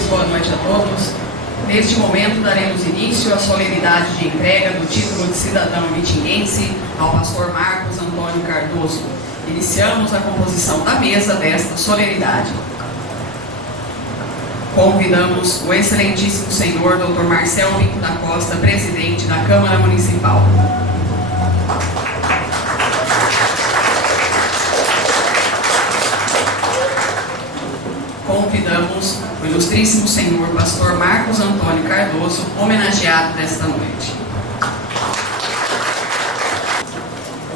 vereadores, boa noite a todos. Neste momento daremos início à solenidade de entrega do título de cidadão vitinguense ao pastor Marcos Antônio Cardoso. Iniciamos a composição da mesa desta solenidade. Convidamos o excelentíssimo senhor Dr. Marcelo Pinto da Costa, presidente da Câmara Municipal. Convidamos o ilustríssimo senhor pastor Marcos Antônio Cardoso, homenageado desta noite.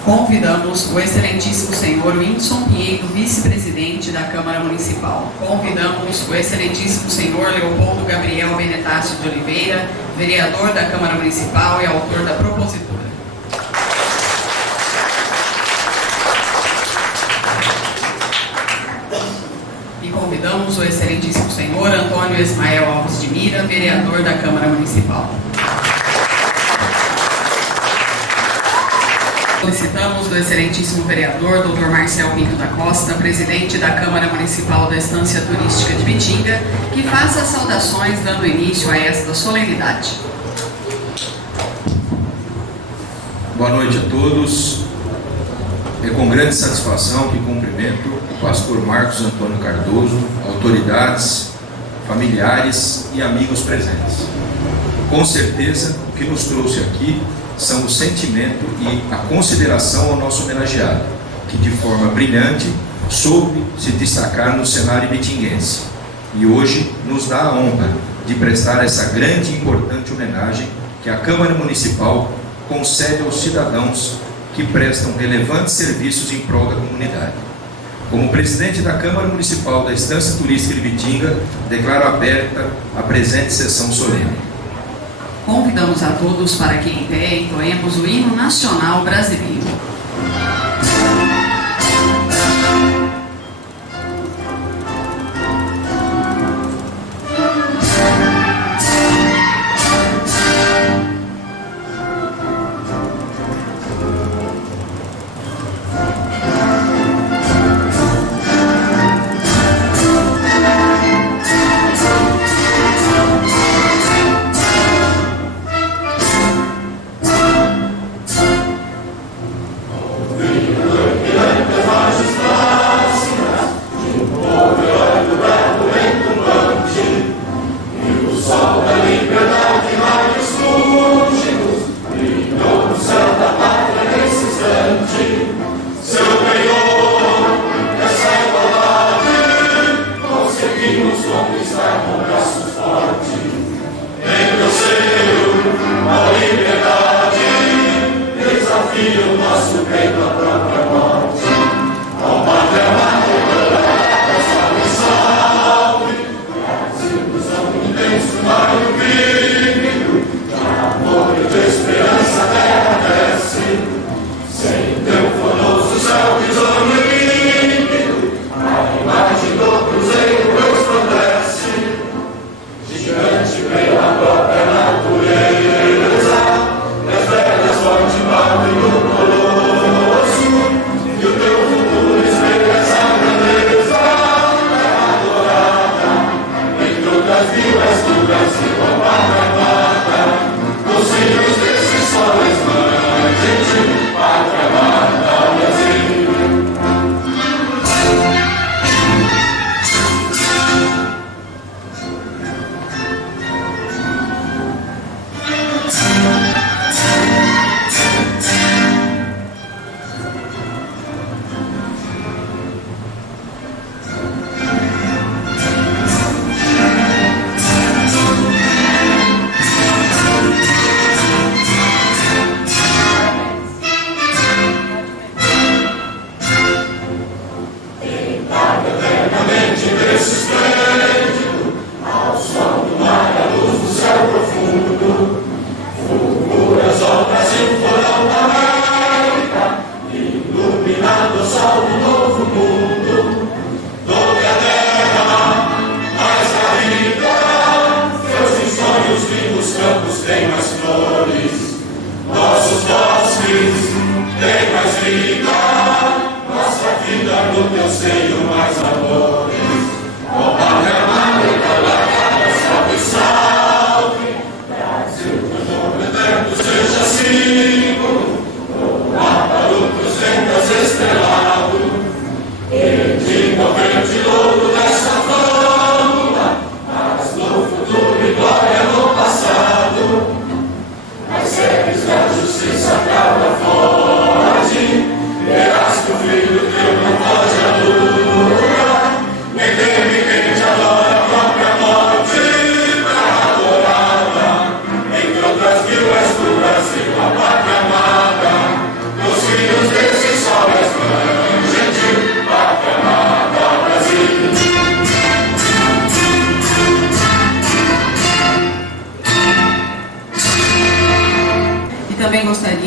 Convidamos o excelentíssimo senhor Whindersson Pinheiro, vice-presidente da Câmara Municipal. Convidamos o excelentíssimo senhor Leopoldo Gabriel Benetácio de Oliveira, vereador da Câmara Municipal e autor da propositura. E convidamos o excelentíssimo senhor Antônio Ismael Alves de Mira, vereador da Câmara Municipal. Solicitamos do excelentíssimo vereador Dr. Marcelo Pinto da Costa, presidente da Câmara Municipal da Estância Turística de Bitinga, que faça as saudações dando início a esta solenidade. Boa noite a todos. É com grande satisfação que cumprimento o pastor Marcos Antônio Cardoso, autoridades, familiares e amigos presentes. Com certeza, o que nos trouxe aqui são o sentimento e a consideração ao nosso homenageado, que de forma brilhante soube se destacar no cenário bitinguense e hoje nos dá a honra de prestar essa grande e importante homenagem que a Câmara Municipal concede aos cidadãos que prestam relevantes serviços em prol da comunidade. Como presidente da Câmara Municipal da Estância Turística de Bitinga, declaro aberta a presente sessão solene. Convidamos a todos para que em pé entoemos o hino nacional brasileiro.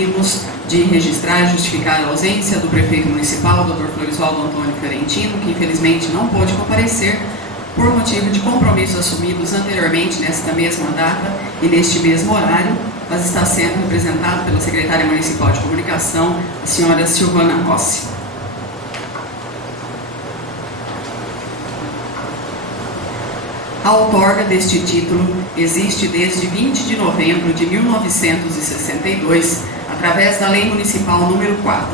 gostaríamos de registrar e justificar a ausência do prefeito municipal, Dr. Florisvaldo Antônio Fiorentino, que infelizmente não pôde comparecer por motivo de compromissos assumidos anteriormente nesta mesma data e neste mesmo horário, mas está sendo representado pela secretária municipal de comunicação, a senhora Silvana Rossi. A outorga deste título existe desde 20 de novembro de 1962, através da Lei Municipal número 4.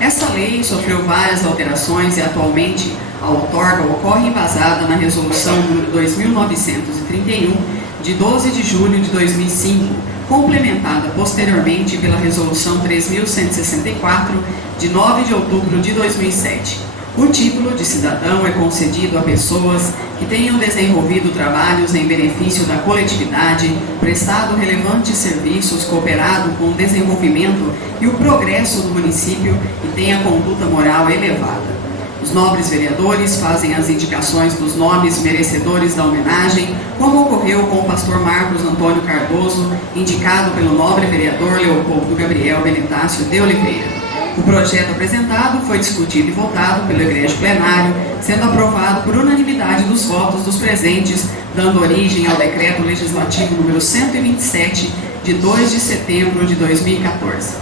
Esta lei sofreu várias alterações e atualmente a outorga ocorre embasada na Resolução número 2931, de 12 de julho de 2005, complementada posteriormente pela Resolução 3164, de 9 de outubro de 2007. O título de cidadão é concedido a pessoas que tenham desenvolvido trabalhos em benefício da coletividade, prestado relevantes serviços, cooperado com o desenvolvimento e o progresso do município e tenha conduta moral elevada. Os nobres vereadores fazem as indicações dos nomes merecedores da homenagem, como ocorreu com o pastor Marcos Antônio Cardoso, indicado pelo nobre vereador Leopoldo Gabriel Benetácio de Oliveira. O projeto apresentado foi discutido e votado pelo Egrégio Plenário, sendo aprovado por unanimidade dos votos dos presentes, dando origem ao Decreto Legislativo número 127, de 2 de setembro de 2014.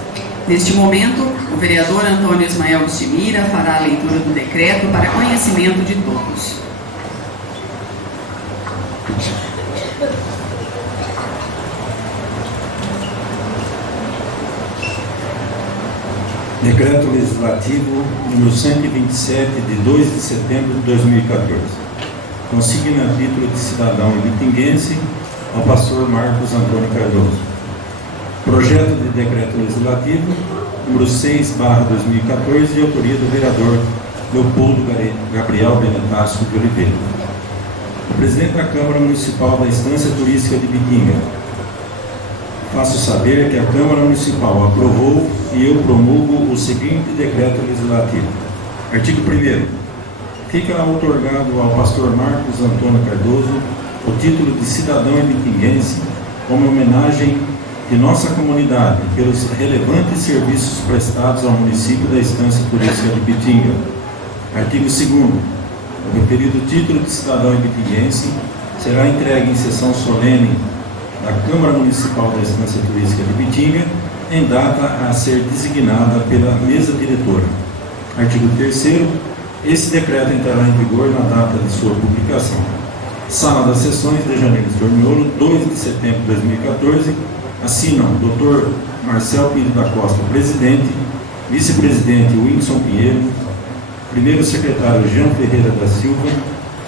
Neste momento, o vereador Antônio Ismael de Mira fará a leitura do decreto para conhecimento de todos. Decreto Legislativo número 127, de 2 de setembro de 2014. Consigna a título de cidadão ibitinguense ao pastor Marcos Antônio Cardoso. Projeto de Decreto Legislativo número 6/2014, de autoria do vereador Leopoldo Gabriel Benetácio de Oliveira. O presidente da Câmara Municipal da Estância Turística de Ibitinga, faço saber que a Câmara Municipal aprovou e eu promulgo o seguinte decreto legislativo. Artigo 1º. Fica outorgado ao pastor Marcos Antônio Cardoso o título de cidadão ibitinguense como homenagem de nossa comunidade pelos relevantes serviços prestados ao município da Estância Turística de Ibitinga. Artigo 2º. O referido título de cidadão ibitinguense será entregue em sessão solene da Câmara Municipal da Estância Turística de Ibitinga, em data a ser designada pela mesa diretora. Artigo 3º. Esse decreto entrará em vigor na data de sua publicação. Sala das Sessões de Janeiro de Torniolo, 2 de setembro de 2014. Assinam Dr. Marcel Pinto da Costa, presidente, vice-presidente Wilson Pinheiro, primeiro secretário Jean Ferreira da Silva,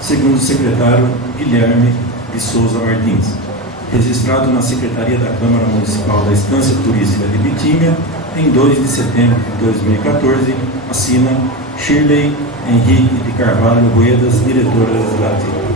segundo secretário Guilherme de Souza Martins. Registrado na Secretaria da Câmara Municipal da Estância Turística de Ibitinga, em 2 de setembro de 2014, assina Shirley Henrique de Carvalho Ruedas, diretora legislativa.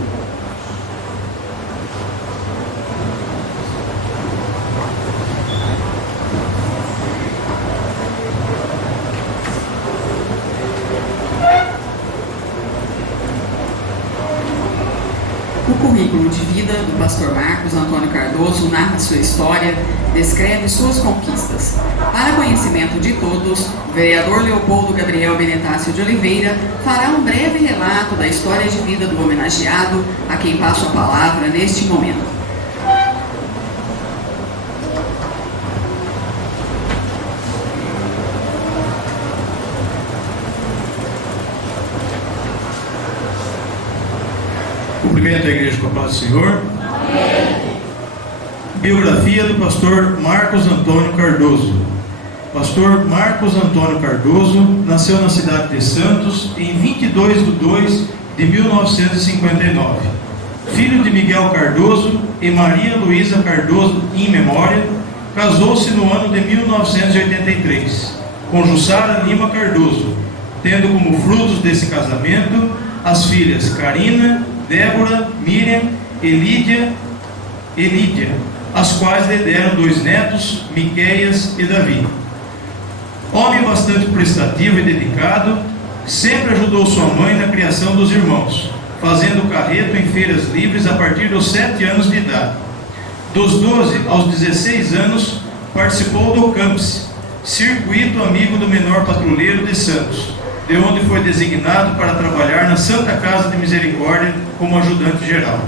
O currículo de vida do pastor Marcos Antônio Cardoso narra sua história, descreve suas conquistas. Para conhecimento de todos, o vereador Leopoldo Gabriel Benetácio de Oliveira fará um breve relato da história de vida do homenageado, a quem passo a palavra neste momento. Cumprimento a igreja com a paz do Senhor. Amém. Biografia do pastor Marcos Antônio Cardoso. Pastor Marcos Antônio Cardoso nasceu na cidade de Santos em 22 de 2 de 1959. Filho de Miguel Cardoso e Maria Luísa Cardoso em memória, casou-se no ano de 1983 com Jussara Lima Cardoso, tendo como frutos desse casamento as filhas Carina, Débora, Miriam e Lídia, as quais lhe deram 2 netos, Miqueias e Davi. Homem bastante prestativo e dedicado, sempre ajudou sua mãe na criação dos irmãos, fazendo carreto em feiras livres a partir dos 7 anos de idade. Dos 12 aos 16 anos, participou do Campus, circuito amigo do menor patrulheiro de Santos, de onde foi designado para trabalhar na Santa Casa de Misericórdia como ajudante geral.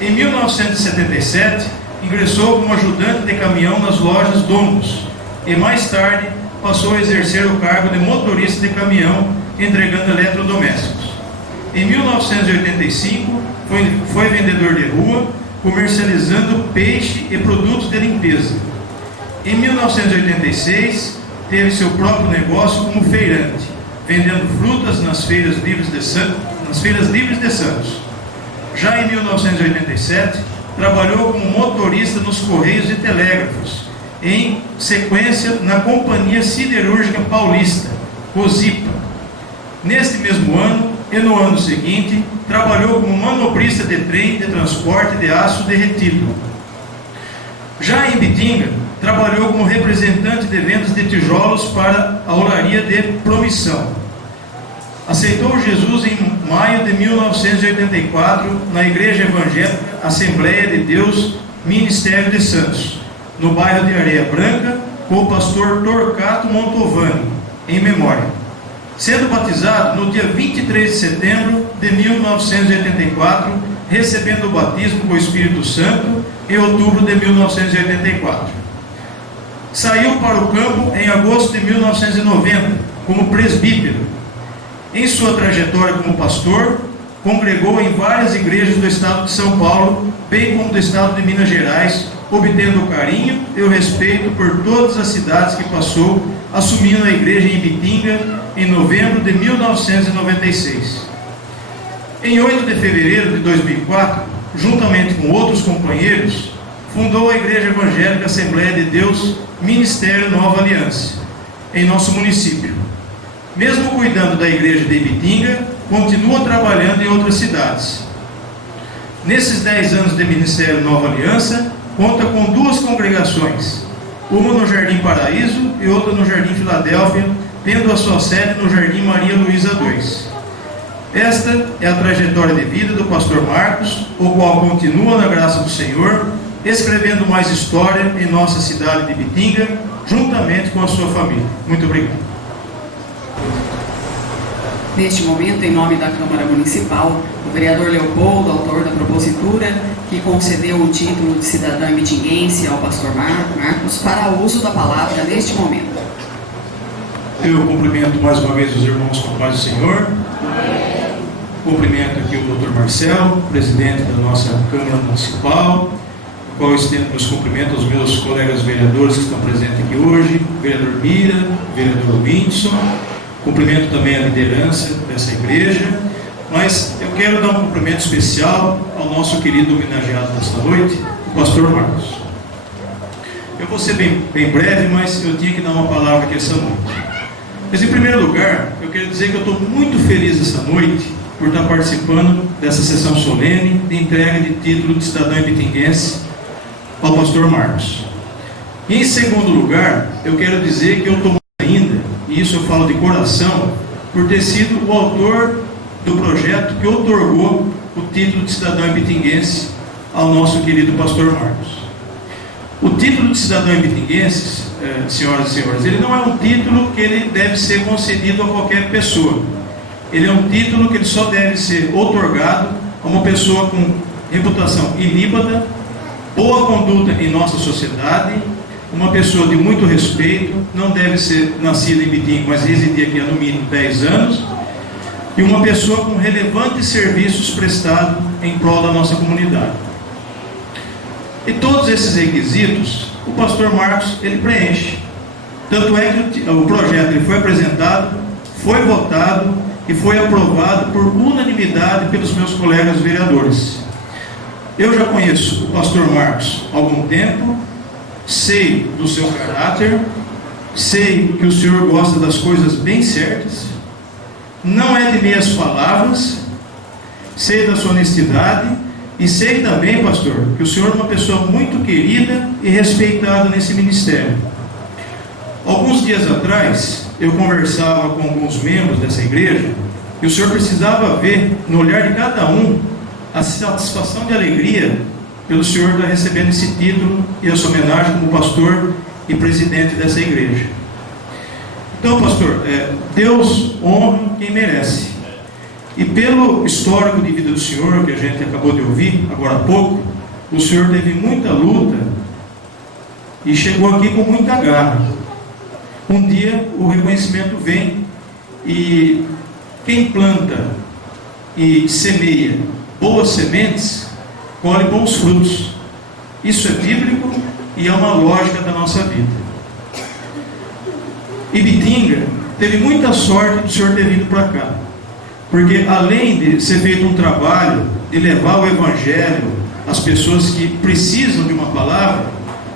Em 1977, ingressou como ajudante de caminhão nas lojas Domus e mais tarde passou a exercer o cargo de motorista de caminhão entregando eletrodomésticos. Em 1985, foi vendedor de rua, comercializando peixe e produtos de limpeza. Em 1986, teve seu próprio negócio como feirante, vendendo frutas nas feiras livres de Santos. Já em 1987, trabalhou como motorista nos Correios e Telégrafos, em sequência na Companhia Siderúrgica Paulista, COSIPA. Neste mesmo ano e no ano seguinte, trabalhou como manobrista de trem de transporte de aço derretido. Já em Ibitinga, trabalhou como representante de vendas de tijolos para a Olaria de Promissão. Aceitou Jesus em maio de 1984 na Igreja Evangélica Assembleia de Deus, Ministério de Santos, no bairro de Areia Branca, com o pastor Torcato Montovani, em memória. Sendo batizado no dia 23 de setembro de 1984, recebendo o batismo com o Espírito Santo em outubro de 1984. Saiu para o campo em agosto de 1990, como presbítero. Em sua trajetória como pastor, congregou em várias igrejas do estado de São Paulo, bem como do estado de Minas Gerais, obtendo o carinho e o respeito por todas as cidades que passou, assumindo a igreja em Ibitinga em novembro de 1996. Em 8 de fevereiro de 2004, juntamente com outros companheiros, fundou a Igreja Evangélica Assembleia de Deus, Ministério Nova Aliança, em nosso município. Mesmo cuidando da igreja de Ibitinga, continua trabalhando em outras cidades. Nesses 10 anos de Ministério Nova Aliança, conta com 2 congregações, uma no Jardim Paraíso e outra no Jardim Filadélfia, tendo a sua sede no Jardim Maria Luísa II. Esta é a trajetória de vida do pastor Marcos, o qual continua na graça do Senhor, escrevendo mais história em nossa cidade de Ibitinga, juntamente com a sua família. Muito obrigado. Neste momento, em nome da Câmara Municipal, o vereador Leopoldo, autor da propositura, que concedeu o título de cidadão ibitinguense ao pastor Marcos, para o uso da palavra neste momento. Eu cumprimento mais uma vez os irmãos com a paz do Senhor. Cumprimento aqui o Dr. Marcelo, presidente da nossa Câmara Municipal, o qual estendo meus cumprimentos aos meus colegas vereadores que estão presentes aqui hoje, vereador Mira, vereador Whindersson. Cumprimento também a liderança dessa igreja, mas eu quero dar um cumprimento especial ao nosso querido homenageado desta noite, o pastor Marcos. Eu vou ser bem breve, mas eu tinha que dar uma palavra aqui essa noite. Mas em primeiro lugar, eu quero dizer que eu estou muito feliz essa noite por estar participando dessa sessão solene de entrega de título de cidadão ibitinguense ao pastor Marcos. E em segundo lugar, eu quero dizer que eu estou ainda, e isso eu falo de coração, por ter sido o autor do projeto que outorgou o título de cidadão ibitinguense ao nosso querido pastor Marcos. O título de cidadão ibitinguense, senhoras e senhores, ele não é um título que ele deve ser concedido a qualquer pessoa. Ele é um título que ele só deve ser outorgado a uma pessoa com reputação ilíbada, boa conduta em nossa sociedade, uma pessoa de muito respeito, não deve ser nascida em Ibitinga, mas residir aqui há no mínimo 10 anos, e uma pessoa com relevantes serviços prestados em prol da nossa comunidade. E todos esses requisitos, o pastor Marcos, ele preenche. Tanto é que o projeto ele foi apresentado, foi votado e foi aprovado por unanimidade pelos meus colegas vereadores. Eu já conheço o pastor Marcos há algum tempo, sei do seu caráter, sei que o senhor gosta das coisas bem certas, não é de meias palavras, sei da sua honestidade e sei também, pastor, que o senhor é uma pessoa muito querida e respeitada nesse ministério. Alguns dias atrás, eu conversava com alguns membros dessa igreja e o senhor precisava ver no olhar de cada um a satisfação de alegria pelo senhor estar recebendo esse título e essa homenagem como pastor e presidente dessa igreja. Então, pastor, Deus honra quem merece. E pelo histórico de vida do senhor, que a gente acabou de ouvir agora há pouco, o senhor teve muita luta e chegou aqui com muita garra. Um dia o reconhecimento vem e quem planta e semeia boas sementes, colhe bons frutos. Isso é bíblico e é uma lógica da nossa vida. Ibitinga teve muita sorte do senhor ter vindo para cá, porque além de ser feito um trabalho de levar o evangelho às pessoas que precisam de uma palavra,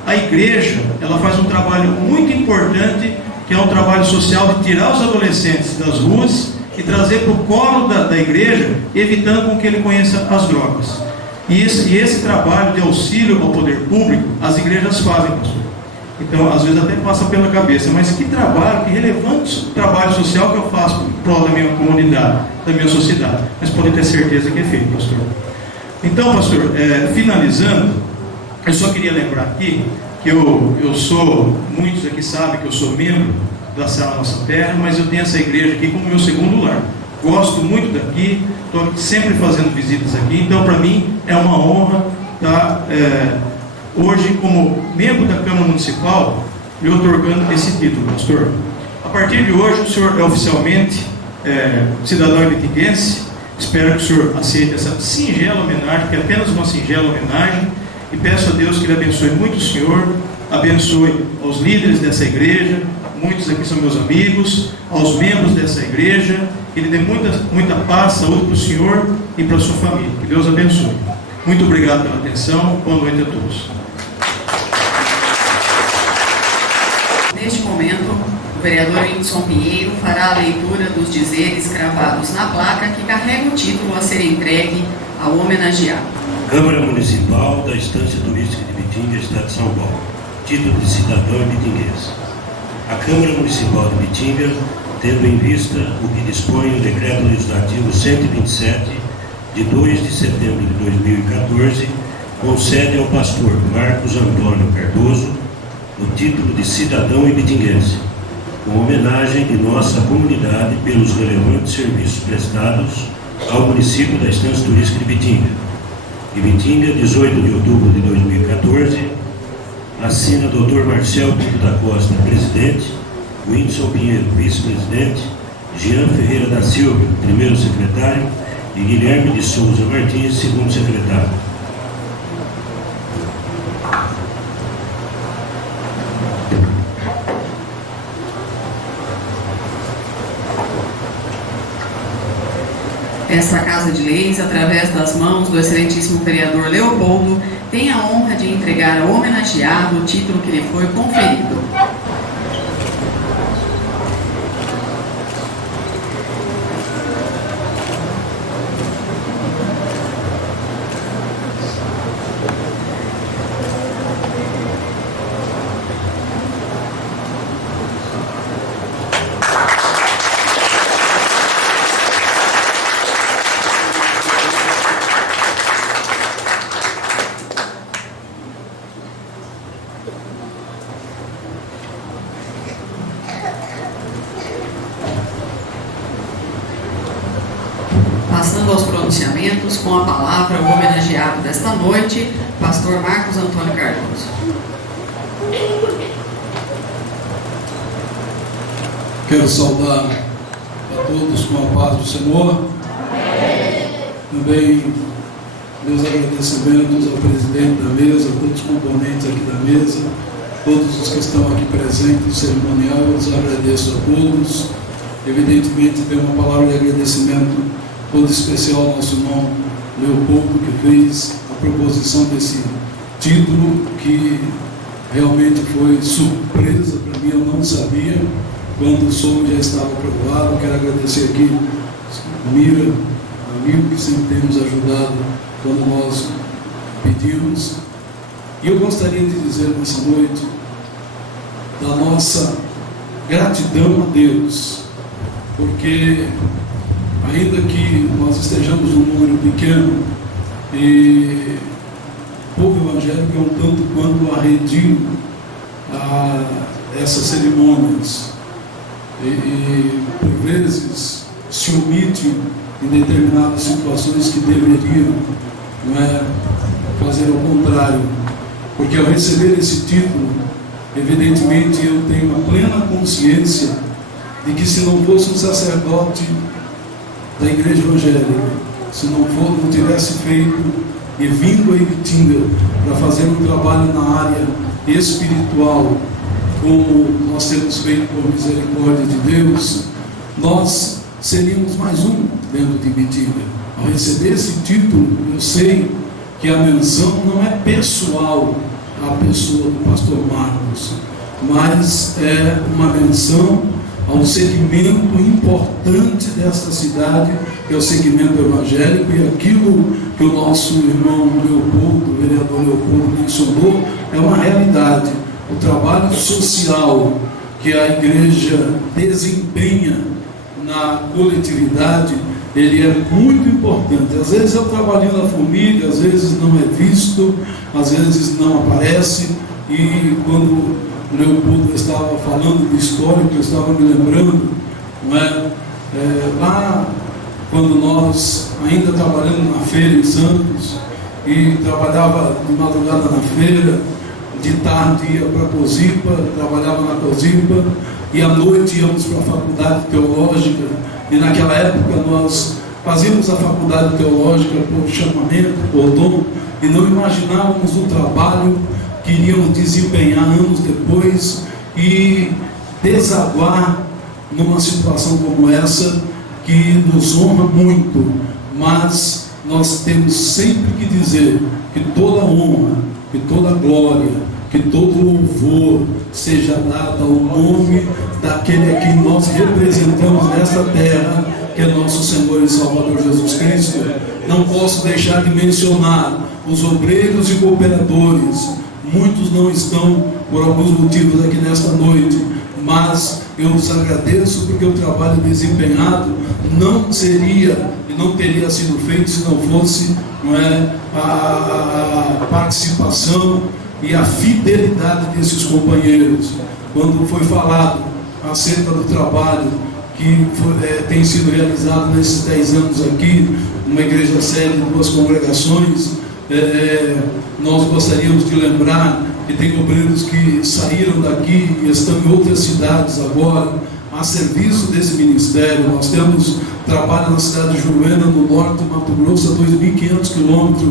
a igreja ela faz um trabalho muito importante, que é um trabalho social de tirar os adolescentes das ruas e trazer para o colo da igreja, evitando com que ele conheça as drogas. E esse trabalho de auxílio ao poder público, as igrejas fazem, pastor. Então, às vezes até passa pela cabeça, mas que trabalho, que relevante trabalho social que eu faço em prol da minha comunidade, da minha sociedade. Mas pode ter certeza que é feito, pastor. Então, pastor, finalizando, eu só queria lembrar aqui que eu sou, muitos aqui sabem que eu sou membro da Sala Nossa Terra, mas eu tenho essa igreja aqui como meu segundo lar. Gosto muito daqui, estou sempre fazendo visitas aqui, então para mim é uma honra estar hoje como membro da Câmara Municipal me otorgando esse título, pastor. A partir de hoje o senhor é oficialmente cidadão ibitinguense. Espero que o senhor aceite essa singela homenagem, que é apenas uma singela homenagem, e peço a Deus que ele abençoe muito o senhor, abençoe aos líderes dessa igreja, muitos aqui são meus amigos, aos membros dessa igreja, que ele dê muita paz, saúde para o senhor e para a sua família. Que Deus abençoe. Muito obrigado pela atenção. Boa noite a todos. Neste momento, o vereador Whindersson Pinheiro fará a leitura dos dizeres cravados na placa que carrega o título a ser entregue ao homenageado. Câmara Municipal da Estância Turística de Ibitinga, Estado de São Paulo. Título de cidadão ibitinguense. A Câmara Municipal de Ibitinga, tendo em vista o que dispõe o Decreto Legislativo 127, de 2 de setembro de 2014, concede ao pastor Marcos Antônio Cardoso o título de cidadão ibitinguense, com homenagem de nossa comunidade pelos relevantes serviços prestados ao município da Estância Turística de Ibitinga. Ibitinga, 18 de outubro de 2014, assina Dr. Marcel Pinto da Costa, presidente, Whindersson Pinheiro, vice-presidente, Jean Ferreira da Silva, primeiro secretário, e Guilherme de Souza Martins, segundo secretário. Esta Casa de Leis, através das mãos do excelentíssimo vereador Leopoldo, tem a honra de entregar ao homenageado o título que lhe foi conferido. Passando aos pronunciamentos, com a palavra o homenageado desta noite, pastor Marcos Antônio Cardoso. Quero saudar a todos com a paz do Senhor. Também meus agradecimentos ao presidente da mesa, a todos os componentes aqui da mesa, todos os que estão aqui presentes no cerimonial. Eu os agradeço a todos. Evidentemente, tem uma palavra de agradecimento todo especial ao nosso irmão Leopoldo, que fez a proposição desse título, que realmente foi surpresa para mim. Eu não sabia, quando soube já estava aprovado. Quero agradecer aqui Mira, amigo que sempre tem nos ajudado quando nós pedimos. E eu gostaria de dizer nessa noite da nossa gratidão a Deus, porque ainda que nós estejamos num número pequeno e o povo evangélico é um tanto quanto arredio a essas cerimônias, por vezes se omite em determinadas situações que deveriam, não é, fazer ao contrário, porque ao receber esse título, evidentemente eu tenho a plena consciência de que se não fosse um sacerdote da igreja evangélica, se não tivesse feito e vindo a Ibitinga para fazer um trabalho na área espiritual, como nós temos feito por misericórdia de Deus, nós seríamos mais um dentro de Ibitinga. Ao receber esse título, eu sei que a menção não é pessoal à pessoa do pastor Marcos, mas é uma menção ao segmento importante desta cidade, que é o segmento evangélico, e aquilo que o nosso irmão Leopoldo, o vereador Leopoldo, mencionou, é uma realidade. O trabalho social que a igreja desempenha na coletividade, ele é muito importante. Às vezes é o trabalhinho da formiga, às vezes não é visto, às vezes não aparece, e quando o Leopoldo estava falando de história, que eu estava me lembrando, não é? Lá quando nós ainda trabalhando na feira em Santos, e trabalhava de madrugada na feira, de tarde ia para a Cozipa, trabalhava na Cozipa, e à noite íamos para a faculdade teológica, e naquela época nós fazíamos a faculdade teológica por chamamento, por dom, e não imaginávamos o trabalho que iríamos desempenhar anos depois e desaguar numa situação como essa, que nos honra muito, mas nós temos sempre que dizer que toda honra, que toda glória, que todo louvor seja dado ao nome daquele a quem nós representamos nesta terra, que é nosso Senhor e Salvador Jesus Cristo. Não posso deixar de mencionar os obreiros e cooperadores. Muitos não estão por alguns motivos aqui nesta noite, mas eu os agradeço porque o trabalho desempenhado não seria e não teria sido feito se não fosse, não é, a participação e a fidelidade desses companheiros. Quando foi falado acerca do trabalho que tem sido realizado nesses 10 anos aqui, uma igreja sede, 2 congregações, nós gostaríamos de lembrar que tem obreiros que saíram daqui e estão em outras cidades agora, a serviço desse ministério. Nós temos trabalho na cidade de Juruena, no norte do Mato Grosso, a 2.500 quilômetros,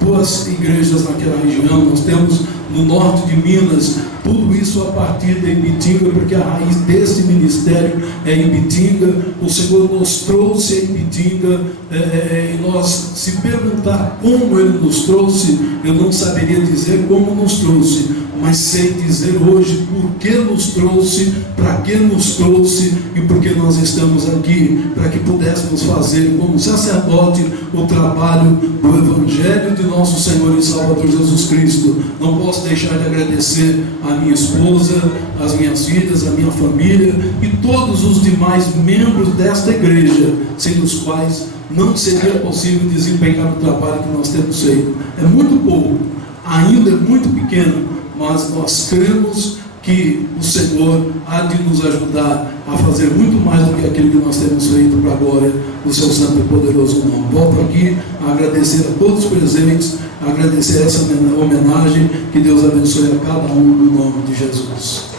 2 igrejas naquela região. Nós temos no norte de Minas, tudo isso a partir de Ibitinga, porque a raiz desse ministério é Ibitinga. O Senhor nos trouxe a Ibitinga, e nós, se perguntar como Ele nos trouxe, eu não saberia dizer como nos trouxe, mas sei dizer hoje por que nos trouxe, para que nos trouxe e por que nós estamos aqui, para que pudéssemos fazer como sacerdote o trabalho do Evangelho de nosso Senhor e Salvador Jesus Cristo. Não posso deixar de agradecer a minha esposa, as minhas filhas, a minha família e todos os demais membros desta igreja, sem os quais não seria possível desempenhar o trabalho que nós temos feito. É muito pouco, ainda é muito pequeno, mas nós cremos que o Senhor há de nos ajudar a fazer muito mais do que aquilo que nós temos feito para a glória do seu santo e poderoso nome. Volto aqui a agradecer a todos os presentes, a agradecer essa homenagem, que Deus abençoe a cada um no nome de Jesus.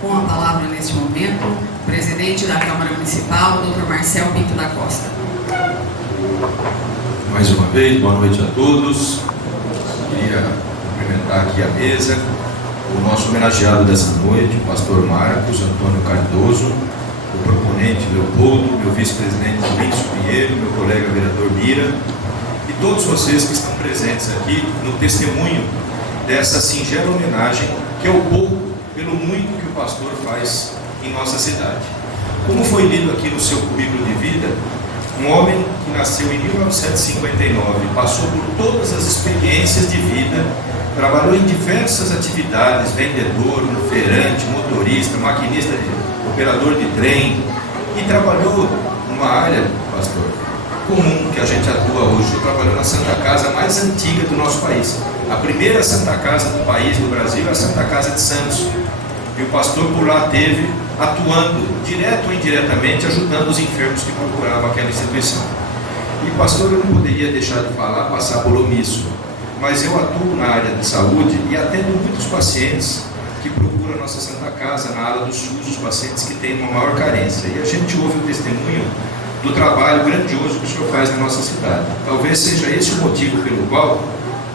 Com a palavra neste momento, o presidente da Câmara Municipal, Dr. Marcel Pinto da Costa. Mais uma vez, boa noite a todos. Queria cumprimentar aqui a mesa, o nosso homenageado dessa noite, o pastor Marcos Antônio Cardoso, o proponente Leopoldo, meu vice-presidente Vinícius Pinheiro, meu colega vereador Mira, e todos vocês que estão presentes aqui no testemunho dessa singela homenagem, que é o pouco pelo muito que o pastor faz em nossa cidade. Como foi lido aqui no seu currículo de vida, um homem que nasceu em 1959, passou por todas as experiências de vida, trabalhou em diversas atividades, vendedor, feirante, motorista, maquinista, operador de trem, e trabalhou numa área, pastor, comum que a gente atua hoje. Trabalhou na Santa Casa mais antiga do nosso país. A primeira Santa Casa do país, do Brasil, é a Santa Casa de Santos. E o pastor por lá teve, atuando, direto ou indiretamente, ajudando os enfermos que procuravam aquela instituição. E pastor, eu não poderia deixar de falar, passar por omisso, mas eu atuo na área de saúde e atendo muitos pacientes que procuram a nossa Santa Casa na ala do SUS, os pacientes que têm uma maior carência. E a gente ouve o testemunho do trabalho grandioso que o senhor faz na nossa cidade. Talvez seja esse o motivo pelo qual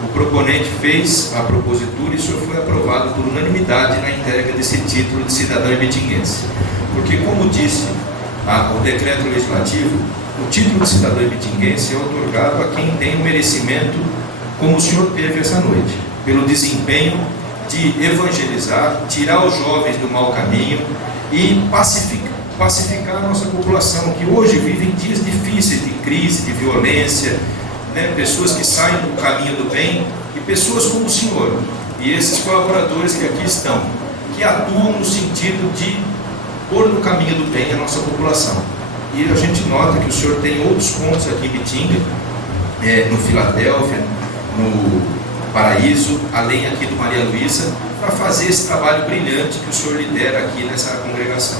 o proponente fez a propositura e o senhor foi aprovado por unanimidade na entrega desse título de cidadão ibitinguense. Porque, como disse o decreto legislativo, o título de cidadão ibitinguense é otorgado a quem tem o merecimento, como o senhor teve essa noite, pelo desempenho de evangelizar, tirar os jovens do mau caminho e pacificar a nossa população, que hoje vive em dias difíceis de crise, de violência, né? Pessoas que saem do caminho do bem e pessoas como o senhor e esses colaboradores que aqui estão, que atuam no sentido de pôr no caminho do bem a nossa população. E a gente nota que o senhor tem outros pontos aqui em Bitinga, no Filadélfia, no Paraíso, além aqui do Maria Luísa, para fazer esse trabalho brilhante que o senhor lidera aqui nessa congregação.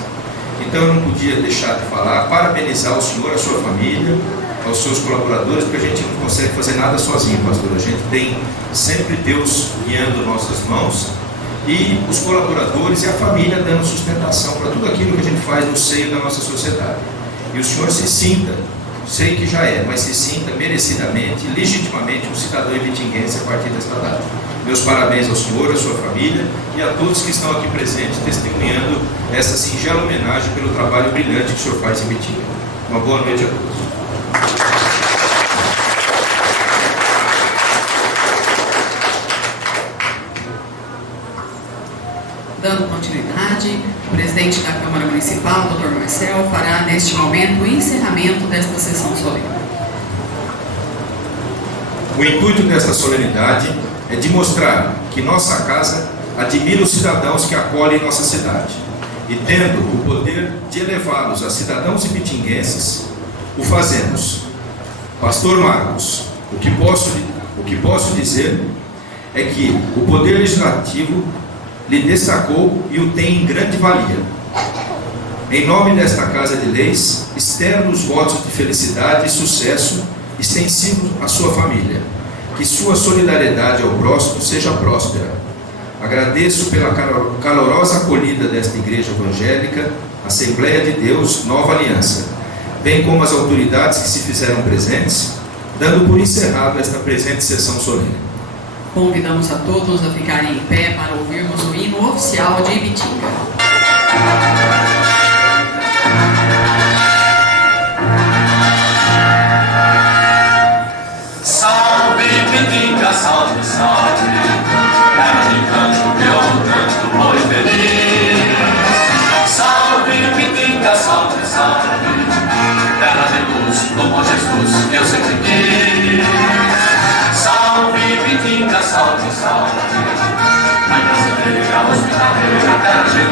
Então eu não podia deixar de falar, parabenizar o senhor, a sua família, aos seus colaboradores, porque a gente não consegue fazer nada sozinho, pastor. A gente tem sempre Deus guiando nossas mãos e os colaboradores e a família dando sustentação para tudo aquilo que a gente faz no seio da nossa sociedade. E o senhor se sinta, sei que já é, mas se sinta merecidamente, legitimamente um cidadão ibitinguense a partir desta data. Meus parabéns ao senhor, à sua família e a todos que estão aqui presentes, testemunhando essa singela homenagem pelo trabalho brilhante que o senhor faz em Bitinga. Uma boa noite a todos. Dando continuidade, o presidente da Câmara Municipal, Dr. Marcel, fará neste momento o encerramento desta sessão solene. O intuito desta solenidade é de mostrar que nossa casa admira os cidadãos que acolhem nossa cidade e, tendo o poder de elevá-los a cidadãos ibitinguenses, o fazemos. Pastor Marcos, o que posso dizer é que o Poder Legislativo lhe destacou e o tem em grande valia. Em nome desta Casa de Leis, externo os votos de felicidade e sucesso extensivos à sua família. Que sua solidariedade ao próximo seja próspera. Agradeço pela calorosa acolhida desta Igreja Evangélica, Assembleia de Deus, Nova Aliança, bem como as autoridades que se fizeram presentes, dando por encerrado esta presente sessão solene. Convidamos a todos a ficarem em pé para ouvirmos o hino oficial de Ibitinga. Salve Ibitinga, salve, salve, terra de canto, canto, boi feliz. Salve Ibitinga, salve, salve, terra de luz, como Jesus eu sempre quis. Salve Ibitinga, salve, salve, mãe brasileira, hospitaleira, terra de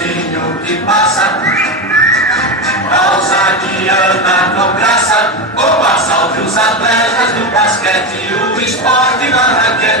trombolzinho que passa, causa Diana com graça. Opa, salve os atletas do basquete, o esporte na raquete.